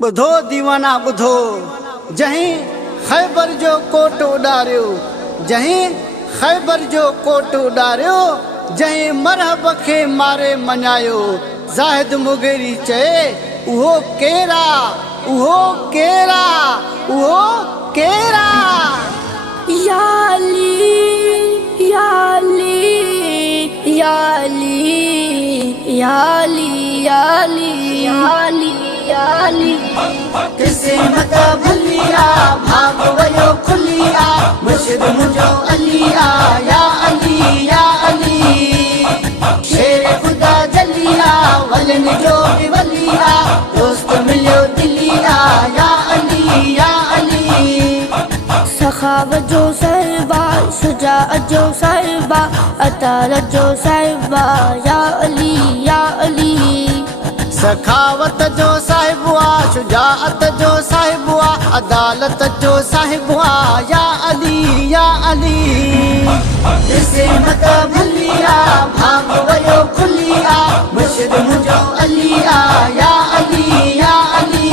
बुधो दीवाना बुधो जहीं खैबर जो कोट उडारियो, जहीं खैबर जो कोट उडारियो, जहीं मरहब खे मारे मञायो। ज़ाहिद मुगेरी चए उहो केरा, उहो केरा, उहो केरा। या अली या अली या अली या अली या अली या अली या अली। किस्मत भलिया भाग वयो खुलिया, मुर्शिद मुझो अलिया या अली या अली। शेर खुदा जलिया वलन जो भी वलिया, दोस्त मिलियो दिलिया या अली या अली। सखावत जो साहिबा, शुजाअत जो साहिबा, अतारत जो साहिबा, या अली या अली। सखावत जो साहिबुआ, शुजाअत जो साहिबुआ, अदालत जो साहिबुआ या अली या अली। किस्मत भलिया भाग वयो खुलिया, मुर्शिद मुझो अलिया या अली या अली।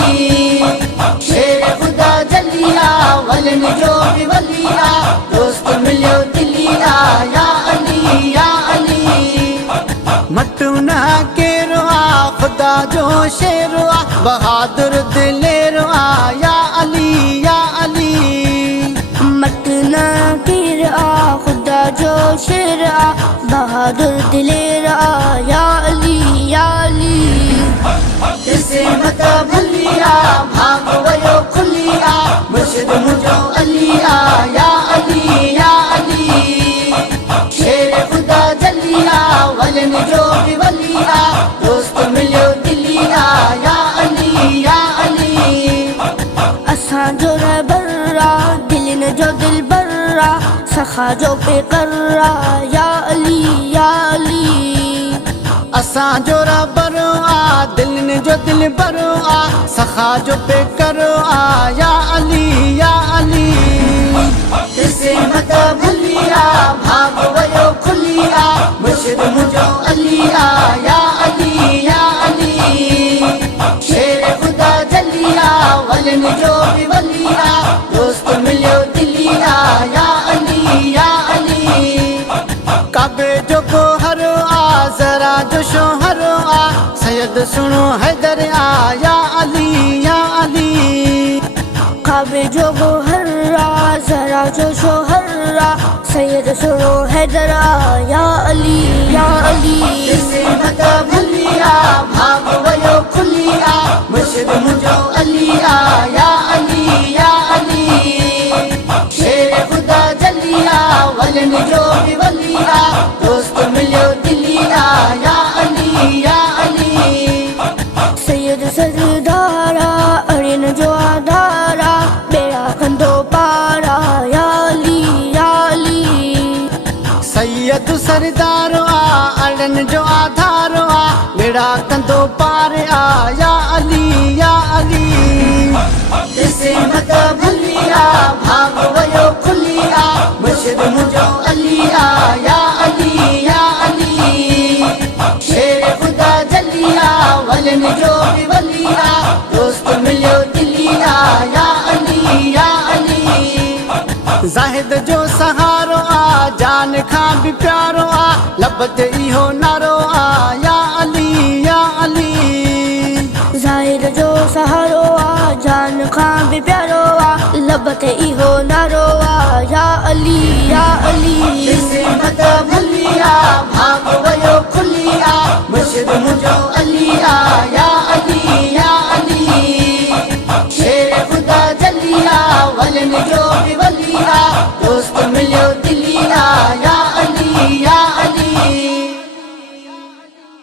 शेर खुदा जलिया वलन जो भी वलिया, दोस्त मिलियो दिलिया या अली या अली। मटूना केरो आ खुदा जो शेरो आ, बहादुर दिलेरो आ या अली या अली। मटना कीर आ खुदा जो शेर आ, बहादुर दिलेर आ या अली या अली। किस्मत भलिया भाग वयो खुलिया, मुर्शिद मुझो अलिया या अली या अली। शेर खुदा जलिया वलन जो भी वलिया, दोस्त मिलियो दिलिया या अली या अली। असां जो रहबरा दिलिन जो दिल बर्रा, सखा जो बेकर्रा या अली या अली। असां जो रबरो आ दिलन जो दिल बरो आ, सखा जो बेकरो आ या अली या अली। किस्मत भलिया भाग वयो खुलिया, मुर्शिद मुझो अलिया या अली या अली। शेर खुदा जलिया वलन जो भी वलिया, दोस्त मिलियो दिलिया या अली या अली। काबे जो गोहर आ जरा जो शोहर आ, सैयद सुनो हैदर आ या अली या अली। काबे जो गोहर्रा जरा जो शोहर्रा, सैयद सुनो हैदरा या अली या अली। किस्मत भलिया भाग वयो खुलिया, मुर्शिद मुझो अलिया या अली या अली। शेर खुदा जलिया वलन जो भी वलिया, दोस्त मिलियो दिलिया या अली या अली। सैयद सरदारा अरिन जो आधारा, बेड़ा कंदो पारा या अली या अली। सैयद सरदारो आ अड़न जो आधारो आ, बेड़ा कंदो पार आ या अली या अली। किस्मत भलिया भाग वयो खुलिया, मुर्शिद मुझो अलिया या अली या अली। शेर खुदा जलिया वलन जो भी वलिया, दोस्त मिलियो दिलिया या अली या अली। ज़ाहिद जो सहारो आ जान खां भी प्यारो आ, लबत इहो नारो आ या अली या अली। ज़ाहिद जो सहारो आ जान खां भी प्यारो आ, लबत इहो नारो आ या अली या अली। किस्मत भलिया भाग वयो खुलिया, मुर्शिद मुझो अलिया